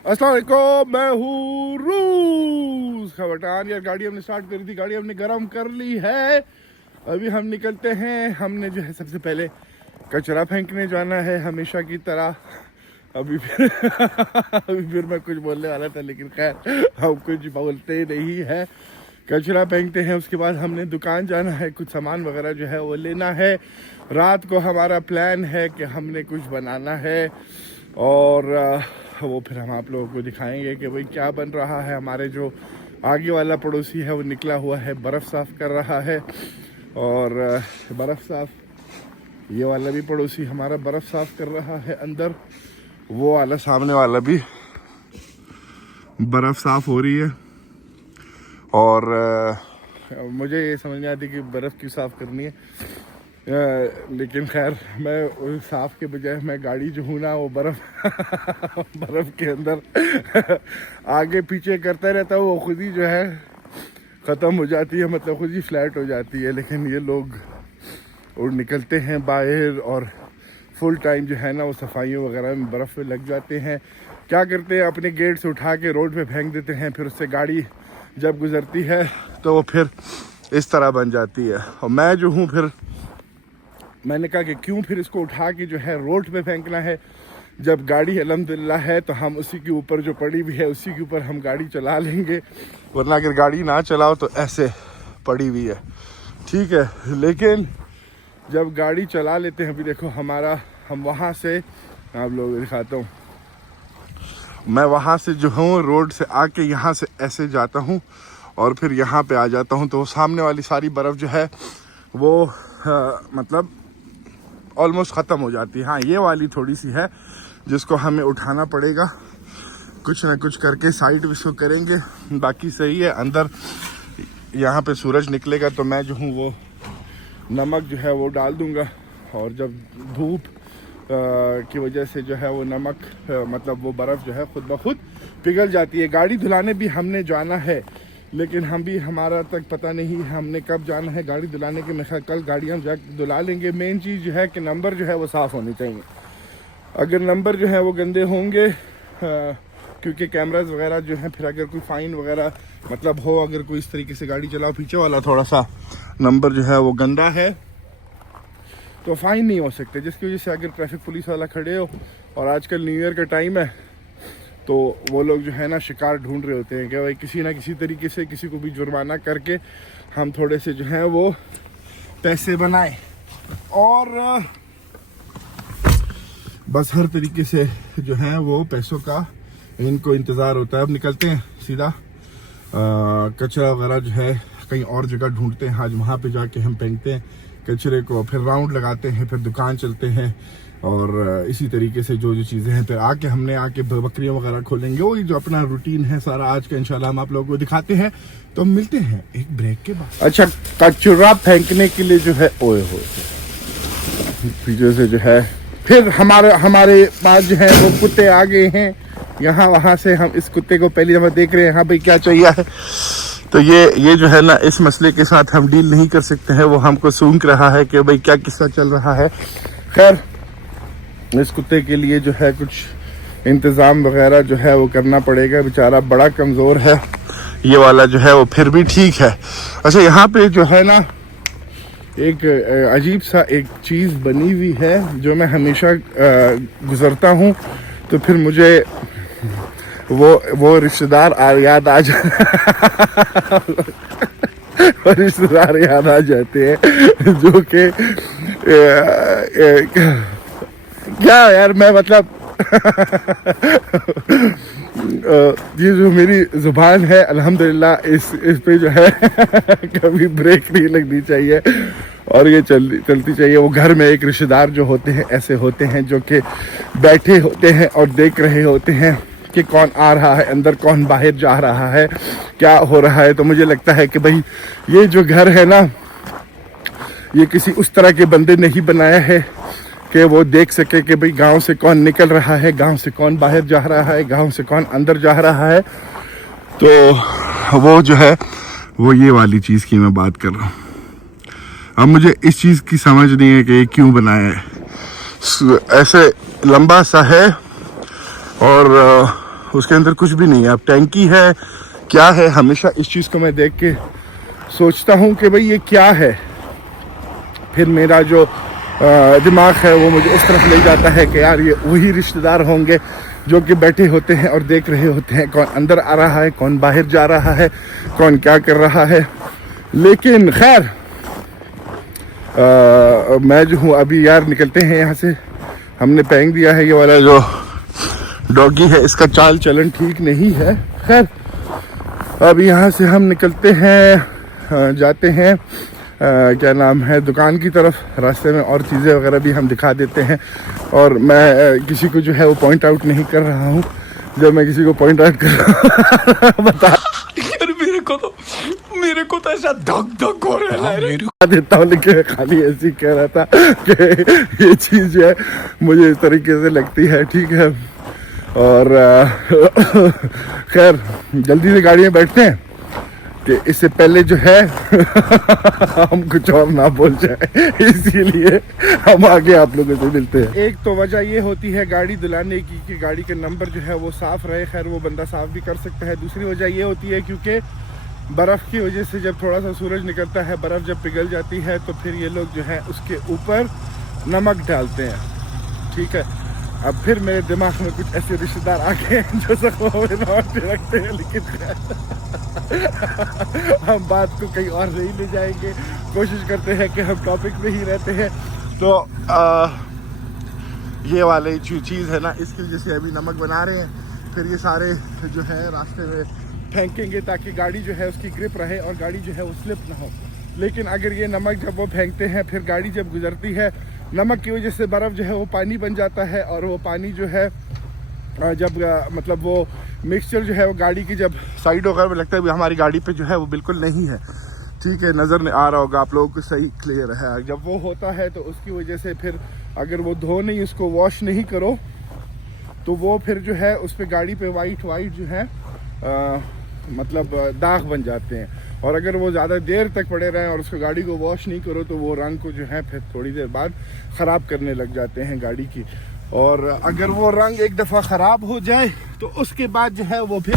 अस्सलाम वालेकुम, मैं हूँ रूस खबरदार। यार गाड़ी हमने स्टार्ट करी थी, गाड़ी हमने गर्म कर ली है। अभी हम निकलते हैं। हमने जो है सबसे पहले कचरा फेंकने जाना है हमेशा की तरह। अभी फिर अभी फिर मैं कुछ बोलने वाला था, लेकिन खैर हम कुछ बोलते नहीं है। कचरा फेंकते हैं, उसके बाद हमने दुकान जाना है, कुछ सामान वगैरह जो है वो लेना है। रात को हमारा प्लान है कि हमने कुछ बनाना है और वो फिर हम आप लोगों को दिखाएंगे कि भाई क्या बन रहा है। हमारे जो आगे वाला पड़ोसी है वो निकला हुआ है, बर्फ़ साफ़ कर रहा है। और बर्फ़ साफ़, ये वाला भी पड़ोसी हमारा बर्फ़ साफ़ कर रहा है अंदर। वो वाला सामने वाला भी बर्फ़ साफ़ हो रही है। और मुझे ये समझ नहीं आती कि बर्फ़ क्यों साफ़ करनी है, लेकिन खैर मैं साफ़ के बजाय मैं गाड़ी जो हूँ ना वो बर्फ़ के अंदर आगे पीछे करता रहता है। वो खुद ही जो है ख़त्म हो जाती है, मतलब खुद ही फ्लैट हो जाती है। लेकिन ये लोग और निकलते हैं बाहर और फुल टाइम जो है ना वो सफाइयों वगैरह में बर्फ़ में लग जाते हैं। क्या करते हैं, अपने गेट से उठा के रोड पे फेंक देते हैं, फिर उससे गाड़ी जब गुज़रती है तो वो फिर इस तरह बन जाती है। और मैं जो हूँ, फिर मैंने कहा कि क्यों फिर इसको उठा के जो है रोड पे फेंकना है, जब गाड़ी अल्हम्दुलिल्लाह है तो हम उसी के ऊपर जो पड़ी हुई है उसी के ऊपर हम गाड़ी चला लेंगे। वरना अगर गाड़ी ना चलाओ तो ऐसे पड़ी हुई है, ठीक है। लेकिन जब गाड़ी चला लेते हैं, अभी देखो हम वहाँ से आप लोगों को दिखाता हूँ। मैं वहाँ से जो हूँ रोड से आके यहाँ से ऐसे जाता हूँ और फिर यहाँ पे आ जाता हूँ, तो सामने वाली सारी बर्फ़ जो है वो मतलब ऑलमोस्ट ख़त्म हो जाती है। हाँ, ये वाली थोड़ी सी है जिसको हमें उठाना पड़ेगा, कुछ ना कुछ करके साइड इसको करेंगे। बाकी सही है। अंदर यहाँ पे सूरज निकलेगा तो मैं जो हूँ वो नमक जो है वो डाल दूँगा, और जब धूप की वजह से जो है वो नमक मतलब वो बर्फ़ जो है खुद ब खुद पिघल जाती है। गाड़ी धुलाने भी हमने जाना है, लेकिन हमारा तक पता नहीं है हमने कब जाना है गाड़ी धुलाने के। मेरे कल गाड़ी हम जाकर धुला लेंगे। मेन चीज़ जो है कि नंबर जो है वो साफ़ होने चाहिए। अगर नंबर जो है वो गंदे होंगे, क्योंकि कैमरास वगैरह जो हैं, फिर अगर कोई फ़ाइन वगैरह मतलब हो, अगर कोई इस तरीके से गाड़ी चलाओ, पीछे वाला थोड़ा सा नंबर जो है वो गंदा है तो फ़ाइन नहीं हो सकते। जिसकी वजह से अगर ट्रैफिक पुलिस वाला खड़े हो, और आजकल न्यू ईयर का टाइम है, तो वो लोग जो है ना शिकार ढूंढ रहे होते हैं कि भाई किसी ना किसी तरीके से किसी को भी जुर्माना करके हम थोड़े से जो है वो पैसे बनाएं। और बस हर तरीके से जो है वो पैसों का इनको इंतज़ार होता है। अब निकलते हैं सीधा कचरा वगैरह जो है कहीं और जगह ढूंढते हैं। आज वहाँ पे जाके हम फेंकते हैं कचरे को, फिर राउंड लगाते हैं, फिर दुकान चलते हैं, और इसी तरीके से जो चीज़ें हैं, फिर हमने आके बकरियाँ वगैरह खोलेंगे। वही जो अपना रूटीन है सारा आज का, इंशाल्लाह हम आप लोगों को दिखाते हैं। तो मिलते हैं एक ब्रेक के बाद। अच्छा, कचरा फेंकने के लिए जो है ओए हो पीछे से जो है फिर हमारे पास जो है वो कुत्ते आ गए हैं। यहाँ वहाँ से हम इस कुत्ते को पहली दफ़ा देख रहे हैं। हाँ भाई, क्या चाहिए है? तो ये जो है ना, इस मसले के साथ हम डील नहीं कर सकते हैं। वो हमको सूंघ रहा है कि भाई क्या किस्सा चल रहा है। खैर, इस कुत्ते के लिए जो है कुछ इंतज़ाम वगैरह जो है वो करना पड़ेगा। बेचारा बड़ा कमज़ोर है। ये वाला जो है वो फिर भी ठीक है। अच्छा, यहाँ पे जो है ना एक अजीब सा एक चीज़ बनी हुई है, जो मैं हमेशा गुज़रता हूँ तो फिर मुझे वो रिश्तेदार याद आ रिश्तेदार याद आ जाते हैं, जो कि क्या यार, मैं मतलब ये जो मेरी ज़ुबान है अल्हम्दुलिल्लाह, इस पे जो है कभी ब्रेक नहीं लगनी चाहिए और ये चलती चाहिए। वो घर में एक रिश्तेदार जो होते हैं ऐसे होते हैं, जो कि बैठे होते हैं और देख रहे होते हैं कि कौन आ रहा है अंदर, कौन बाहर जा रहा है, क्या हो रहा है। तो मुझे लगता है कि भाई ये जो घर है ना, ये किसी उस तरह के बंदे ने ही बनाया है कि वो देख सके कि भाई गांव से कौन निकल रहा है, गांव से कौन बाहर जा रहा है, गांव से कौन अंदर जा रहा है। तो वो जो है वो ये वाली चीज़ की मैं बात कर रहा हूँ। अब मुझे इस चीज़ की समझ नहीं है कि ये क्यों बनाया है। ऐसे लंबा सा है और उसके अंदर कुछ भी नहीं है। अब टैंकी है क्या है, हमेशा इस चीज़ को मैं देख के सोचता हूँ कि भाई ये क्या है। फिर मेरा जो दिमाग है वो मुझे उस तरफ ले जाता है कि यार ये वही रिश्तेदार होंगे जो कि बैठे होते हैं और देख रहे होते हैं कौन अंदर आ रहा है, कौन बाहर जा रहा है, कौन क्या कर रहा है। लेकिन खैर मैं जो हूँ अभी यार निकलते हैं यहाँ से। हमने फेंक दिया है ये वाला जो डॉगी है, इसका चाल चलन ठीक नहीं है। खैर अब यहाँ से हम निकलते हैं, जाते हैं क्या नाम है दुकान की तरफ। रास्ते में और चीज़ें वगैरह भी हम दिखा देते हैं। और मैं किसी को जो है वो पॉइंट आउट नहीं कर रहा हूँ। जब मैं किसी को पॉइंट आउट कर रहा हूँ बता मेरे को तो ऐसा धक धक हो रहा है देता हूँ, लेकिन खाली ऐसी कह रहा था कि ये चीज़ जो है मुझे इस तरीके से लगती है। ठीक है, और खैर जल्दी से गाड़ी में बैठते हैं कि इससे पहले जो है हम कुछ और ना बोल जाए, इसीलिए हम आगे आप लोगों से मिलते हैं। एक तो वजह ये होती है गाड़ी धुलाने की कि गाड़ी के नंबर जो है वो साफ़ रहे। खैर वो बंदा साफ़ भी कर सकता है। दूसरी वजह ये होती है क्योंकि बर्फ़ की वजह से जब थोड़ा सा सूरज निकलता है, बर्फ़ जब पिघल जाती है तो फिर ये लोग जो है उसके ऊपर नमक डालते हैं। ठीक है, अब फिर मेरे दिमाग में कुछ ऐसे रिश्तेदार आ गए हैं जो जख्मों में नमक रखते हैं, लेकिन हम बात को कहीं और नहीं ले जाएंगे। कोशिश करते हैं कि हम टॉपिक में ही रहते हैं। तो ये वाली जो चीज़ है ना, इसकी वजह से अभी नमक बना रहे हैं। फिर ये सारे जो है रास्ते में फेंकेंगे ताकि गाड़ी जो है उसकी ग्रिप रहे और गाड़ी जो है वो स्लिप ना हो। लेकिन अगर ये नमक जब वो फेंकते हैं, फिर गाड़ी जब गुजरती है, नमक की वजह से बर्फ़ जो है वो पानी बन जाता है। और वो पानी जो है जब मतलब वो मिक्सचर जो है वो गाड़ी की जब साइड वगैरह में लगता है, हमारी गाड़ी पे जो है वो बिल्कुल नहीं है। ठीक है, नज़र नहीं आ रहा होगा आप लोगों को, सही क्लियर है। जब वो होता है तो उसकी वजह से फिर अगर वो धो नहीं, उसको वॉश नहीं करो, तो वो फिर जो है उस पर गाड़ी पे वाइट जो है मतलब दाग बन जाते हैं। और अगर वो ज़्यादा देर तक पड़े रहें और उसको गाड़ी को वॉश नहीं करो तो वो रंग को जो है फिर थोड़ी देर बाद ख़राब करने लग जाते हैं गाड़ी की। और अगर वो रंग एक दफ़ा ख़राब हो जाए तो उसके बाद जो है वो फिर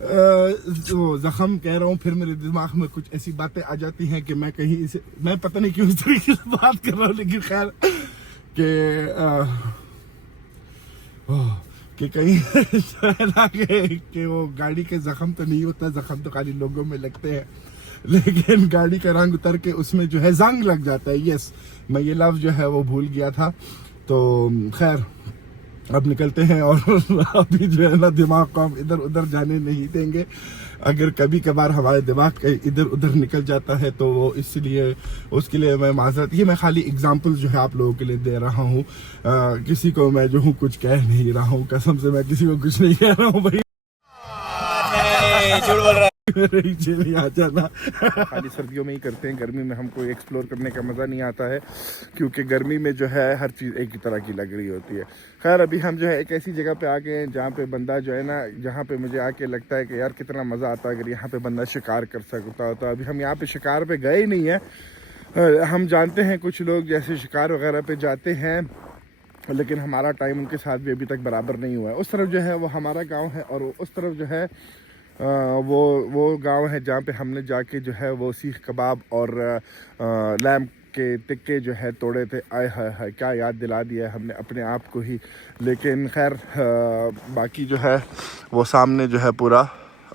जो ज़ख़म कह रहा हूँ, फिर मेरे दिमाग में कुछ ऐसी बातें आ जाती हैं कि मैं कहीं इसे, मैं पता नहीं क्यों इस तरीके से बात कर रहा हूँ, लेकिन खैर कि कहीं ना कि वो गाड़ी के ज़ख़म तो नहीं होता, ज़ख़म तो खाली लोगों में लगते हैं, लेकिन गाड़ी का रंग उतर के उसमें जो है जंग लग जाता है। यस, मैं ये लफ्ज़ जो है वो भूल गया था। तो खैर अब निकलते हैं और अभी जो है ना दिमाग को हम इधर उधर जाने नहीं देंगे। अगर कभी कभार हमारे दिमाग इधर उधर निकल जाता है तो वो इसलिए उसके लिए मैं माजरत, ये मैं खाली एग्जांपल जो है आप लोगों के लिए दे रहा हूँ। किसी को मैं जो हूँ कुछ कह नहीं रहा हूँ, कसम से मैं किसी को कुछ नहीं कह रहा हूँ भाई। नहीं आ जाना। खाली सर्दियों में ही करते हैं, गर्मी में हमको एक्सप्लोर करने का मज़ा नहीं आता है क्योंकि गर्मी में जो है हर चीज़ एक ही तरह की लग रही होती है। खैर अभी हम जो है एक ऐसी जगह पे आ गए हैं जहाँ पे बंदा जो है ना, जहाँ पे मुझे आके लगता है कि यार कितना मज़ा आता अगर यहाँ पे बंदा शिकार कर सकता होता। अभी हम यहाँ पे शिकार पे गए नहीं हैं। हम जानते हैं कुछ लोग जैसे शिकार वगैरह पे जाते हैं, लेकिन हमारा टाइम उनके साथ भी अभी तक बराबर नहीं हुआ है। उस तरफ जो है वो हमारा गाँव है और उस तरफ जो है वो गांव है जहाँ पे हमने जाके जो है वो सीख कबाब और लैम्प के टिक्के जो है तोड़े थे। आए हाय हाय, क्या याद दिला दिया है हमने अपने आप को ही। लेकिन खैर बाकी जो है वो सामने जो है पूरा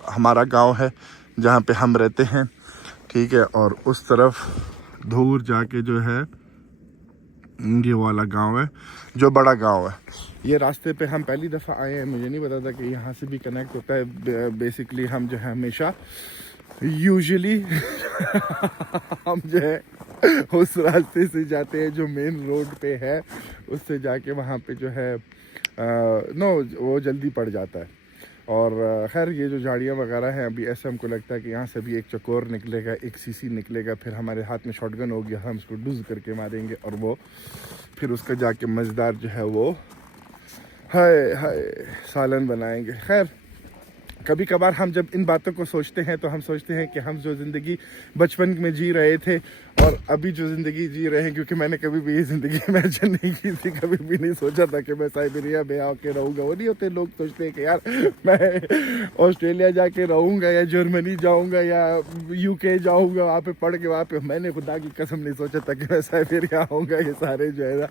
हमारा गांव है जहाँ पे हम रहते हैं। ठीक है, और उस तरफ दूर जाके जो है ये वाला गांव है जो बड़ा गांव है। ये रास्ते पे हम पहली दफ़ा आए हैं, मुझे नहीं पता था कि यहाँ से भी कनेक्ट होता है। बेसिकली हम जो है हमेशा यूजुअली हम जो है उस रास्ते से जाते हैं जो मेन रोड पे है, उससे जाके वहाँ पे जो है वो जल्दी पड़ जाता है। और खैर ये जो झाड़ियाँ वगैरह हैं अभी ऐसा हमको लगता है कि यहाँ से भी एक चकोर निकलेगा, एक सीसी निकलेगा, फिर हमारे हाथ में शॉटगन हो गया, हम उसको डुज करके मारेंगे और वो फिर उसका जाके मज़ेदार जो है वो हाय हाय सालन बनाएंगे। खैर कभी कभार हम जब इन बातों को सोचते हैं तो हम सोचते हैं कि हम जो ज़िंदगी बचपन में जी रहे थे और अभी जो ज़िंदगी जी रहे हैं, क्योंकि मैंने कभी भी ये ज़िंदगी इमेजिन नहीं की थी, कभी भी नहीं सोचा था कि मैं साइबेरिया में आके रहूँगा। वो नहीं होते लोग सोचते हैं कि यार मैं ऑस्ट्रेलिया जाके रहूँगा या जर्मनी जाऊँगा या UK जाऊँगा, वहाँ पे पढ़ के वहाँ पे। मैंने खुदा की कसम नहीं सोचा था कि मैं साइबेरिया आऊँगा। ये सारे जो है ना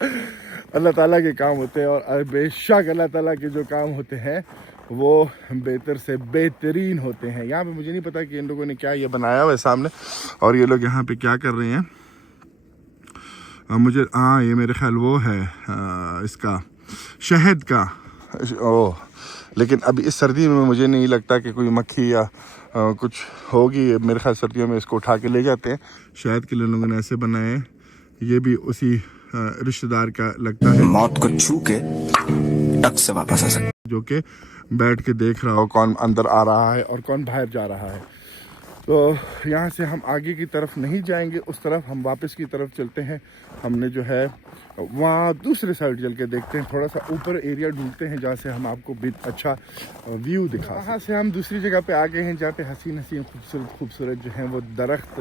अल्लाह ताला के काम होते हैं, और बेशक अल्लाह ताला के जो काम होते हैं वो बेहतर से बेहतरीन होते हैं। यहाँ पे मुझे नहीं पता कि इन लोगों ने क्या ये बनाया हुआ है सामने, और ये लोग यहाँ पे क्या कर रहे हैं। मुझे ये मेरे ख्याल वो है इसका शहद का। ओह, लेकिन अभी इस सर्दी में मुझे नहीं लगता कि कोई मक्खी या कुछ होगी। मेरे ख्याल सर्दियों में इसको उठा के ले जाते हैं। शहद के लिए लोगों ने ऐसे बनाए हैं। ये भी उसी रिश्तेदार का लगता है, मौत को छू के टक से वापस आ सकते, जो कि बैठ के देख रहा हो कौन अंदर आ रहा है और कौन बाहर जा रहा है। तो यहाँ से हम आगे की तरफ नहीं जाएंगे, उस तरफ हम वापस की तरफ चलते हैं। हमने जो है वहाँ दूसरे साइड चल के देखते हैं, थोड़ा सा ऊपर एरिया ढूंढते हैं जहाँ से हम आपको भी अच्छा व्यू दिखा। वहाँ से हम दूसरी जगह पे आ गए हैं जहाँ पे हसीन हसीन खूबसूरत जो हैं वो दरख्त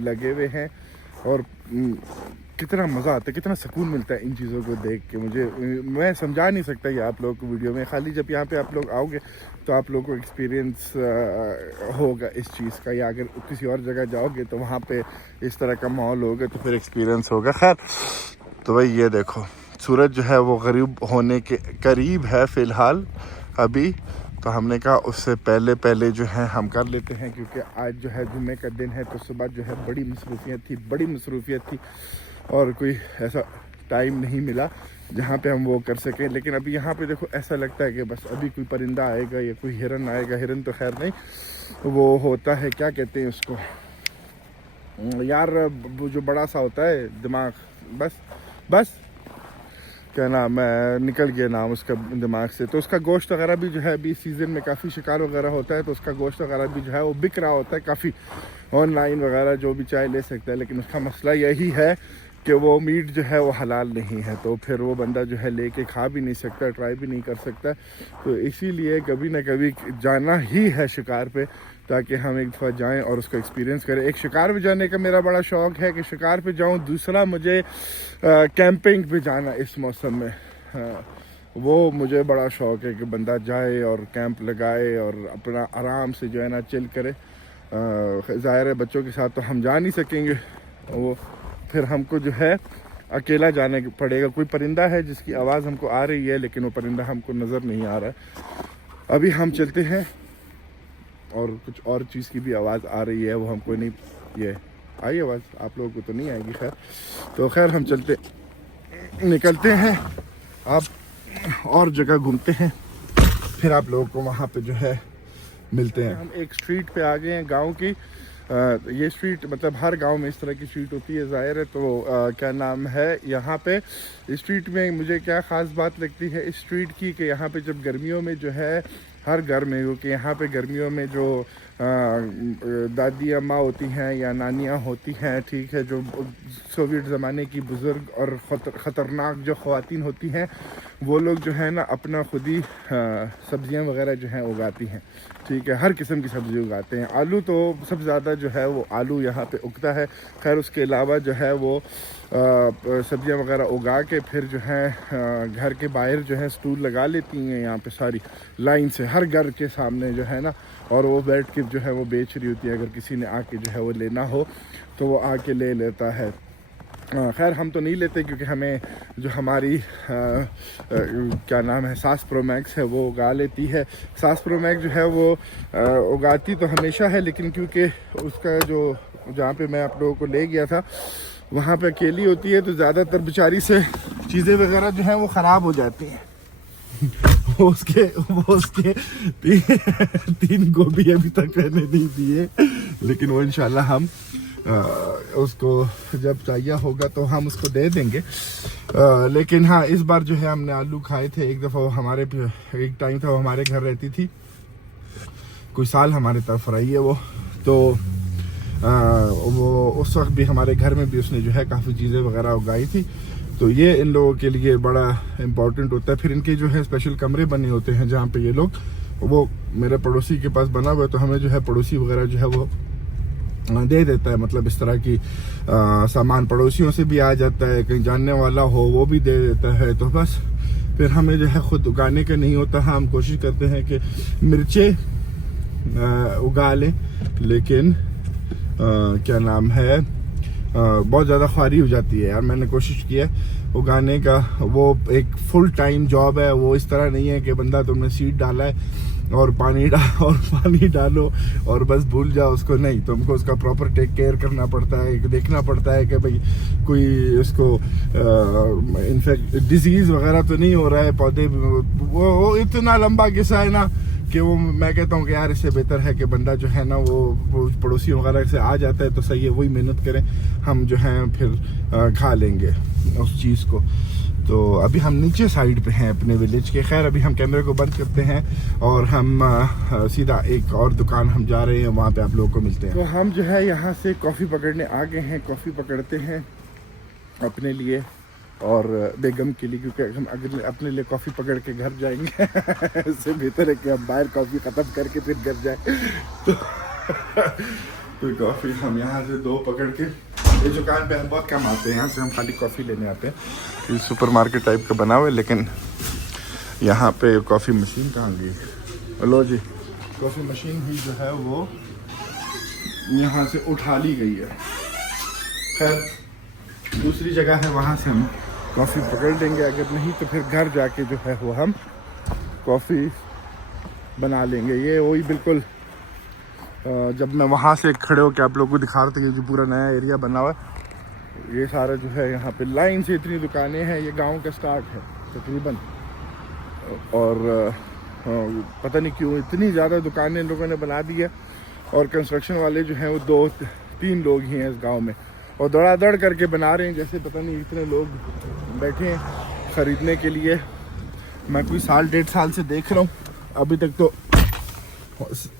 लगे हुए हैं, और कितना मज़ा आता है, कितना सुकून मिलता है इन चीज़ों को देख के। मैं समझा नहीं सकता ये आप लोगों को वीडियो में। खाली जब यहाँ पे आप लोग आओगे तो आप लोगों को एक्सपीरियंस होगा इस चीज़ का, या अगर किसी और जगह जाओगे तो वहाँ पे इस तरह का माहौल होगा तो फिर एक्सपीरियंस होगा। खैर, तो भाई ये देखो सूरज जो है वो गरीब होने के करीब है फ़िलहाल अभी, तो हमने कहा उससे पहले जो है हम कर लेते हैं, क्योंकि आज जो है जुम्मे का दिन है। तो सुबह जो है बड़ी मसरूफियत थी और कोई ऐसा टाइम नहीं मिला जहाँ पे हम वो कर सकें। लेकिन अभी यहाँ पे देखो ऐसा लगता है कि बस अभी कोई परिंदा आएगा या कोई हिरन आएगा। हिरन तो खैर नहीं, वो होता है क्या कहते हैं उसको यार, वो जो बड़ा सा होता है दिमाग, बस क्या नाम है, निकल गया नाम उसका दिमाग से। तो उसका गोश्त वगैरह भी जो है अभी सीज़न में काफ़ी शिकार वगैरह होता है, तो उसका गोश्त वगैरह भी जो है वो बिक रहा होता है काफ़ी ऑनलाइन वगैरह, जो भी चाहे ले सकता है। लेकिन उसका मसला यही है कि वो मीट जो है वो हलाल नहीं है, तो फिर वो बंदा जो है लेके खा भी नहीं सकता, ट्राई भी नहीं कर सकता। तो इसीलिए कभी ना कभी जाना ही है शिकार पे, ताकि हम एक दफ़ा जाएं और उसको एक्सपीरियंस करें। एक शिकार पे जाने का मेरा बड़ा शौक़ है कि शिकार पे जाऊं, दूसरा मुझे कैंपिंग पे जाना इस मौसम में, वो मुझे बड़ा शौक़ है कि बंदा जाए और कैंप लगाए और अपना आराम से जो है ना चिल करे। ज़ाहिर है बच्चों के साथ तो हम जा नहीं सकेंगे, वो फिर हमको जो है अकेला जाने पड़ेगा। कोई परिंदा है जिसकी आवाज़ हमको आ रही है, लेकिन वो परिंदा हमको नज़र नहीं आ रहा है। अभी हम चलते हैं, और कुछ और चीज़ की भी आवाज़ आ रही है, वो हमको नहीं, ये आई आवाज़ आप लोगों को तो नहीं आएगी। खैर, तो खैर हम निकलते हैं, आप और जगह घूमते हैं, फिर आप लोगों को वहाँ पे जो है मिलते हैं। हम एक स्ट्रीट पे आ गए हैं गांव की। ये स्ट्रीट मतलब हर गांव में इस तरह की स्ट्रीट होती है ज़ाहिर है। तो क्या नाम है, यहाँ पे इस स्ट्रीट में मुझे क्या ख़ास बात लगती है इस स्ट्रीट की, कि यहाँ पे जब गर्मियों में जो है हर घर में, क्योंकि यहाँ पे गर्मियों में जो दादी अम्मा होती हैं या नानियाँ होती हैं, ठीक है, जो सोवियत ज़माने की बुज़ुर्ग और ख़तरनाक जो ख़वातीन होती हैं, वो लोग जो है ना अपना खुद ही सब्ज़ियाँ वगैरह जो हैं उगाती हैं, ठीक है, हर किस्म की सब्ज़ी उगाते हैं। आलू तो सबसे ज़्यादा जो है वो आलू यहाँ पे उगता है। खैर उसके अलावा जो है वो सब्ज़ियाँ वगैरह उगा के फिर जो है घर के बाहर जो है स्टूल लगा लेती हैं यहाँ पे सारी लाइन से, हर घर के सामने जो है ना, और वो बैठ के जो है वो बेच रही होती है। अगर किसी ने आके जो है वो लेना हो तो वो आके ले लेता है। खैर हम तो नहीं लेते, क्योंकि हमें जो हमारी क्या नाम है सास प्रो मैक्स है वो उगा लेती है। सास प्रो मैक्स जो है वो उगाती तो हमेशा है, लेकिन क्योंकि उसका जो जहाँ पे मैं आप लोगों को ले गया था वहाँ पे अकेली होती है, तो ज़्यादातर बेचारी से चीज़ें वगैरह जो हैं वो ख़राब हो जाती हैं। वो उसके तीन गोभी अभी तक रहने नहीं दिए, लेकिन वो इंशाल्लाह हम उसको जब चाहिए होगा तो हम उसको दे देंगे। लेकिन हाँ, इस बार जो है हमने आलू खाए थे। एक दफ़ा वो हमारे एक टाइम था वो हमारे घर रहती थी, कोई साल हमारे तरफ रही है वो, तो वो उस वक्त भी हमारे घर में भी उसने जो है काफ़ी चीज़ें वगैरह उगाई थी। तो ये इन लोगों के लिए बड़ा इम्पोर्टेंट होता है। फिर इनके जो है स्पेशल कमरे बने होते हैं जहाँ पे ये लोग वो मेरे पड़ोसी के पास बना हुआ है, तो हमें जो है पड़ोसी वगैरह जो है वो दे देता है। मतलब इस तरह की सामान पड़ोसियों से भी आ जाता है, कहीं जानने वाला हो वो भी दे देता है। तो बस फिर हमें जो है खुद उगाने का नहीं होता। हम कोशिश करते हैं कि मिर्चें उगा लें, लेकिन क्या नाम है, बहुत ज़्यादा ख्वारी हो जाती है यार। मैंने कोशिश की है उगाने का, वो एक फुल टाइम जॉब है। वो इस तरह नहीं है कि बंदा तुमने सीड डाला है और पानी डालो और बस भूल जाओ उसको। नहीं, तुमको उसका प्रॉपर टेक केयर करना पड़ता है, देखना पड़ता है कि भाई कोई इसको इनफेक्ट डिजीज़ वगैरह तो नहीं हो रहा है पौधे। वो इतना लंबा किस्सा है ना कि वो मैं कहता हूँ कि यार इससे बेहतर है कि बंदा जो है ना वो पड़ोसी वगैरह से आ जाता है तो सही है, वही मेहनत करें, हम जो है फिर खा लेंगे उस चीज़ को। तो अभी हम नीचे साइड पे हैं अपने विलेज के। खैर अभी हम कैमरे को बंद करते हैं और हम सीधा एक और दुकान हम जा रहे हैं, वहाँ पे आप लोगों को मिलते हैं। तो हम जो है यहाँ से कॉफ़ी पकड़ने आ गए हैं। कॉफ़ी पकड़ते हैं अपने लिए और बेगम के लिए, क्योंकि हम अगर अपने लिए कॉफ़ी पकड़ के घर जाएंगे इससे बेहतर है कि हम बाहर कॉफ़ी ख़त्म करके फिर घर जाए। तो कॉफ़ी हम यहाँ से 2 पकड़ के, ये दुकान पे हम बहुत कम आते हैं, यहाँ से हम खाली कॉफ़ी लेने आते हैं। ये सुपर मार्केट टाइप का बना हुआ है, लेकिन यहाँ पे कॉफ़ी मशीन कहाँ गई? लो जी, कॉफ़ी मशीन ही जो है वो यहाँ से उठा ली गई है। खैर दूसरी जगह है, वहाँ से हम कॉफ़ी पकड़ लेंगे, अगर नहीं तो फिर घर जाके जो है वो हम कॉफ़ी बना लेंगे। ये वही बिल्कुल जब मैं वहाँ से खड़े होकर आप लोगों को दिखा रहा था कि जो पूरा नया एरिया बना हुआ है, ये सारा जो है यहाँ पे लाइन से इतनी दुकानें हैं। ये गांव का स्टार्ट है तकरीबन, और पता नहीं क्यों इतनी ज़्यादा दुकानें इन लोगों ने बना दी है। और कंस्ट्रक्शन वाले जो हैं वो 2-3 लोग ही हैं इस गांव में, और दौड़ादौड़ करके बना रहे हैं जैसे पता नहीं इतने लोग बैठे हैं ख़रीदने के लिए। मैं कोई 1.5 साल से देख रहा हूँ, अभी तक तो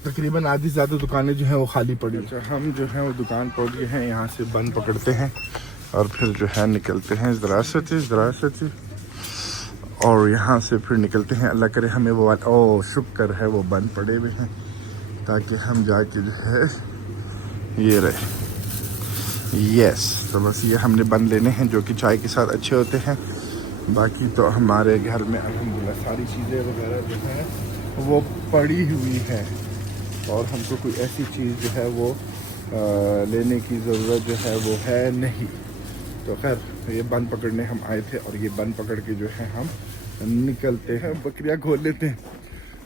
तकरीबन आधी से ज़्यादा दुकानें जो हैं वो खाली पड़ी। अच्छा, हम जो हैं वो दुकान पहुँच गए हैं, यहाँ से बंद पकड़ते हैं और फिर जो है निकलते हैं ज़रा से और यहाँ से फिर निकलते हैं। अल्लाह करे हमें वो शुक्र है वो बंद पड़े हुए हैं, ताकि हम जाके जो है ये रहे। यस, तो बस ये हमने बंद लेने हैं जो कि चाय के साथ अच्छे होते हैं। बाकी तो हमारे घर में अल्हम्दुलिल्लाह सारी चीज़ें वगैरह जो हैं वो पड़ी हुई है, और हमको कोई ऐसी चीज़ जो है वो लेने की ज़रूरत जो है वो है नहीं। तो खैर ये बंद पकड़ने हम आए थे, और ये बंद पकड़ के जो है हम निकलते हैं। बकरियां खोल लेते हैं,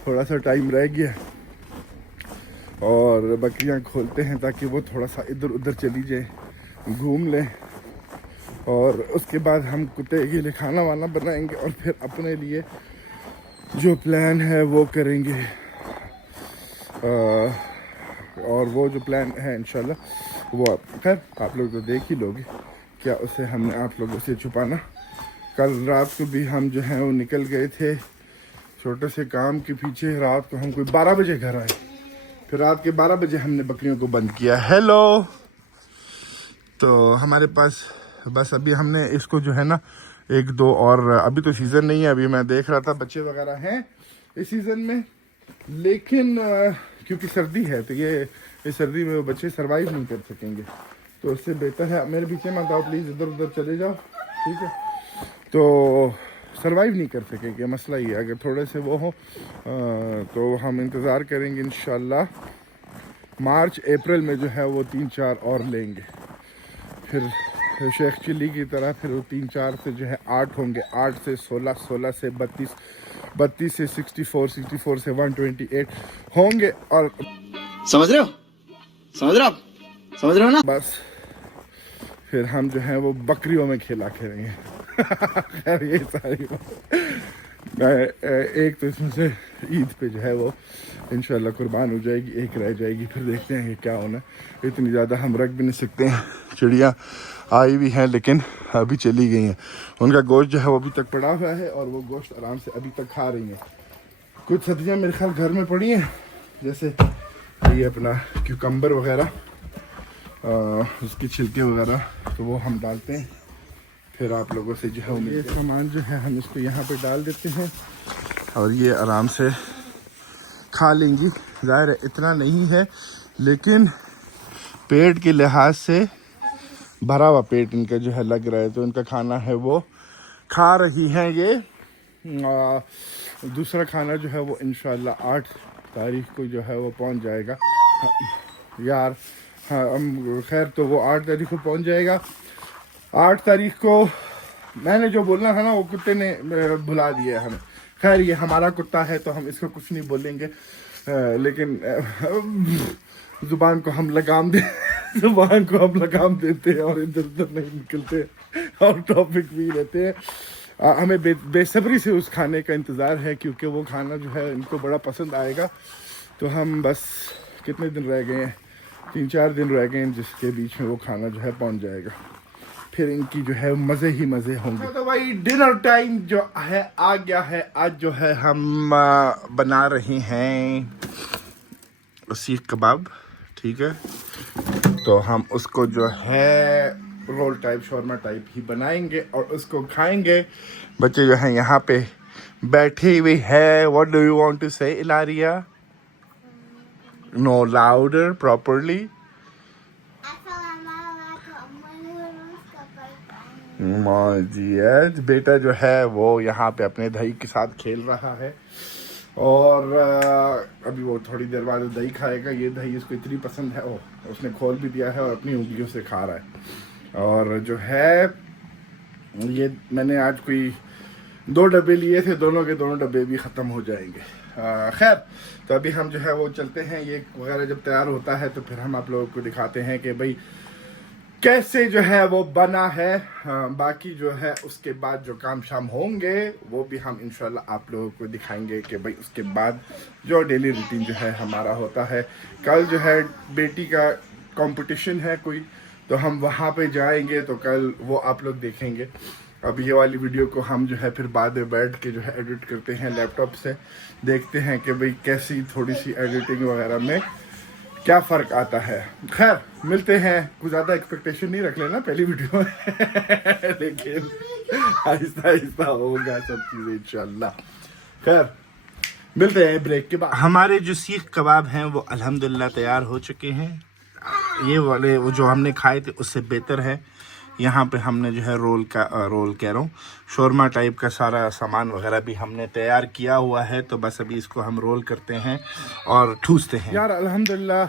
थोड़ा सा टाइम रह गया, और बकरियां खोलते हैं ताकि वो थोड़ा सा इधर उधर चली जाए, घूम लें, और उसके बाद हम कुत्ते के लिए खाना वाना बनाएंगे और फिर अपने लिए जो प्लान है वो करेंगे। और वो जो प्लान है इंशाल्लाह वो खैर आप लोग तो देख ही लोगे, क्या उसे हमने आप लोगों से छुपाना। कल रात को भी हम जो हैं वो निकल गए थे छोटे से काम के पीछे। रात को हम कोई 12 बजे घर आए, फिर रात के 12 बजे हमने बकरियों को बंद किया। हेलो, तो हमारे पास बस अभी हमने इसको जो है ना 1-2 और, अभी तो सीज़न नहीं है, अभी मैं देख रहा था बच्चे वगैरह हैं इस सीज़न में, लेकिन क्योंकि सर्दी है तो ये इस सर्दी में वो बच्चे सरवाइव नहीं कर सकेंगे। तो उससे बेहतर है, मेरे पीछे मत आओ प्लीज़, इधर उधर चले जाओ, ठीक है। तो सरवाइव नहीं कर सकेंगे, मसला ये है। अगर थोड़े से वो हो तो हम इंतज़ार करेंगे इंशाल्लाह मार्च अप्रैल में जो है वो 3-4 और लेंगे। फिर शेख चिल्ली की तरह फिर वो 3-4 से जो है 8 होंगे, 8 से 16, 16 से 32, 32 से 64, 64 से 128 होंगे। और समझ रहे हो ना? बस फिर हम जो है वो बकरियों में खेला खेलेंगे। खैर ये सारी एक तो इसमें से ईद पे जो है वो इंशाल्लाह कुर्बान हो जाएगी, एक रह जाएगी, फिर देखते हैं कि क्या होना। इतनी ज़्यादा हम रख भी नहीं सकते हैं। चिड़िया आई भी हैं लेकिन अभी चली गई हैं, उनका गोश्त जो है वो अभी तक पड़ा हुआ है, और वो गोश्त आराम से अभी तक खा रही हैं। कुछ सब्जियां मेरे ख्याल घर में पड़ी हैं, जैसे ये अपना क्यूकम्बर वगैरह, उसके छिलके वगैरह, तो वो हम डालते हैं। फिर आप लोगों से जो है ये सामान जो है हम इसको यहाँ पे डाल देते हैं, और ये आराम से खा लेंगी। ज़ाहिर है इतना नहीं है, लेकिन पेट के लिहाज से भरा हुआ पेट इनका जो है लग रहा है, तो इनका खाना है वो खा रही हैं ये। दूसरा खाना जो है वो इंशाल्लाह 8 तारीख को जो है वो पहुंच जाएगा यार। हाँ खैर, तो वो 8 तारीख को पहुंच जाएगा। 8 तारीख को मैंने जो बोलना था ना, वो कुत्ते ने भुला दिया है हमें। खैर, ये हमारा कुत्ता है तो हम इसको कुछ नहीं बोलेंगे, लेकिन जुबान को हम लगाम देते हैं और इधर उधर नहीं निकलते और टॉपिक भी रहते हैं। हमें बेसब्री से उस खाने का इंतज़ार है, क्योंकि वो खाना जो है इनको बड़ा पसंद आएगा। तो हम बस कितने दिन रह गए हैं, 3-4 दिन रह गए हैं, जिसके बीच में वो खाना जो है पहुंच जाएगा। फिर इनकी जो है मज़े ही मज़े होंगे। तो भाई डिनर टाइम जो है आ गया है। आज जो है हम बना रहे हैं सीख कबाब, ठीक है। तो हम उसको जो है रोल टाइप, शौरमा टाइप ही बनाएंगे और उसको खाएंगे। बच्चे जो हैं यहाँ पे बैठे हुए हैं। What do you want to say Ilaria? No, louder, properly. जी, बेटा जो है वो यहाँ पे अपने दही के साथ खेल रहा है और अभी वो थोड़ी देर बाद दही खाएगा। ये दही इसको इतनी पसंद है, उसने खोल भी दिया है और अपनी उंगलियों से खा रहा है। और जो है ये मैंने आज कोई 2 डब्बे लिए थे, दोनों के दोनों डब्बे भी ख़त्म हो जाएंगे। खैर, तो अभी हम जो है वो चलते हैं। ये वगैरह जब तैयार होता है तो फिर हम आप लोगों को दिखाते हैं कि भाई कैसे जो है वो बना है। बाकी जो है उसके बाद जो काम शाम होंगे वो भी हम इंशाल्लाह आप लोगों को दिखाएंगे कि भाई उसके बाद जो डेली रूटीन जो है हमारा होता है। कल जो है बेटी का कंपटीशन है कोई, तो हम वहाँ पे जाएंगे, तो कल वो आप लोग देखेंगे। अब ये वाली वीडियो को हम जो है फिर बाद में बैठ के जो है एडिट करते हैं लैपटॉप से, देखते हैं कि भाई कैसी थोड़ी सी एडिटिंग वगैरह में क्या फ़र्क आता है। खैर, मिलते हैं। कुछ ज़्यादा एक्सपेक्टेशन नहीं रख लेना पहली वीडियो में लेकिन आहिस्ता आहिस्ता होगा सब चीज़ें इंशाल्लाह। खैर, मिलते हैं ब्रेक के बाद। हमारे जो सीख कबाब हैं वो अल्हम्दुलिल्लाह तैयार हो चुके हैं। ये वाले वो जो हमने खाए थे उससे बेहतर है। यहाँ पे हमने जो है रोल कह रहा हूँ, शौरमा टाइप का सारा सामान वगैरह भी हमने तैयार किया हुआ है। तो बस अभी इसको हम रोल करते हैं और ठूसते हैं। यार अल्हम्दुलिल्लाह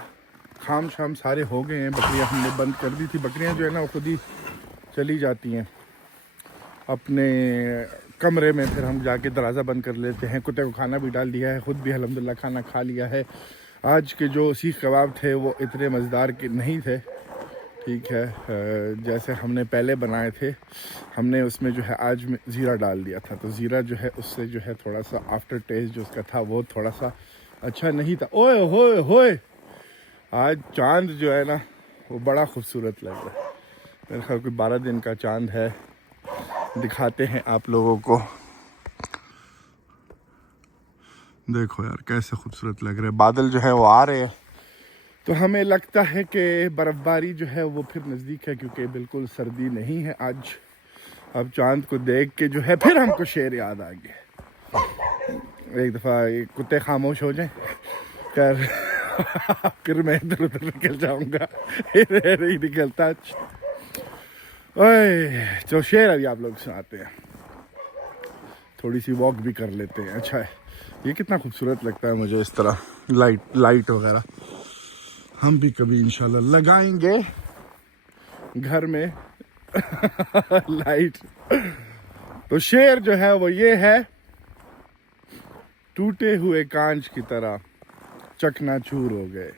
खाम शाम सारे हो गए हैं। बकरियाँ हमने बंद कर दी थी। बकरियाँ जो है ना वो खुद ही चली जाती हैं अपने कमरे में, फिर हम जाके दरवाज़ा बंद कर लेते हैं। कुत्ते को खाना भी डाल दिया है, ख़ुद भी अल्हम्दुलिल्लाह खाना खा लिया है। आज के जो सीख कबाब थे वो इतने मज़ेदार के नहीं थे, ठीक है, जैसे हमने पहले बनाए थे। हमने उसमें जो है आज में ज़ीरा डाल दिया था, तो ज़ीरा जो है उससे जो है थोड़ा सा आफ्टर टेस्ट जो उसका था वो थोड़ा सा अच्छा नहीं था। ओए होए होए, आज चांद जो है ना वो बड़ा खूबसूरत लग रहा है। मेरे ख्याल कोई 12 दिन का चांद है। दिखाते हैं आप लोगों को। देखो यार कैसे खूबसूरत लग रहे हैं। बादल जो है वो आ रहे हैं, तो हमें लगता है कि बर्फ़बारी जो है वो फिर नज़दीक है, क्योंकि बिल्कुल सर्दी नहीं है आज। अब चांद को देख के जो है फिर हमको शेर याद आ गया। एक दफ़ा ये कुत्ते खामोश हो जाएं, खैर फिर मैं इधर उधर निकल जाऊंगा। इधर ही निकलता। ओए, तो शेर अभी आप लोग सुनाते हैं। थोड़ी सी वॉक भी कर लेते हैं। अच्छा है, ये कितना खूबसूरत लगता है मुझे, इस तरह लाइट वगैरह हम भी कभी इंशाल्लाह लगाएंगे घर में लाइट। तो शेर जो है वो ये है, टूटे हुए कांच की तरह चकनाचूर हो गए,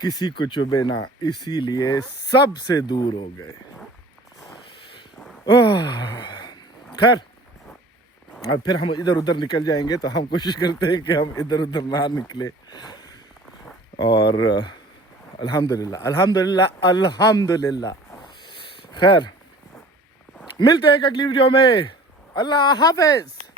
किसी को चुभे ना इसीलिए सबसे दूर हो गए। खैर, अब फिर हम इधर उधर निकल जाएंगे, तो हम कोशिश करते हैं कि हम इधर उधर ना निकले। और अल्हम्दुलिल्लाह। खैर, मिलते हैं अगली वीडियो में। अल्लाह हाफ़िज़।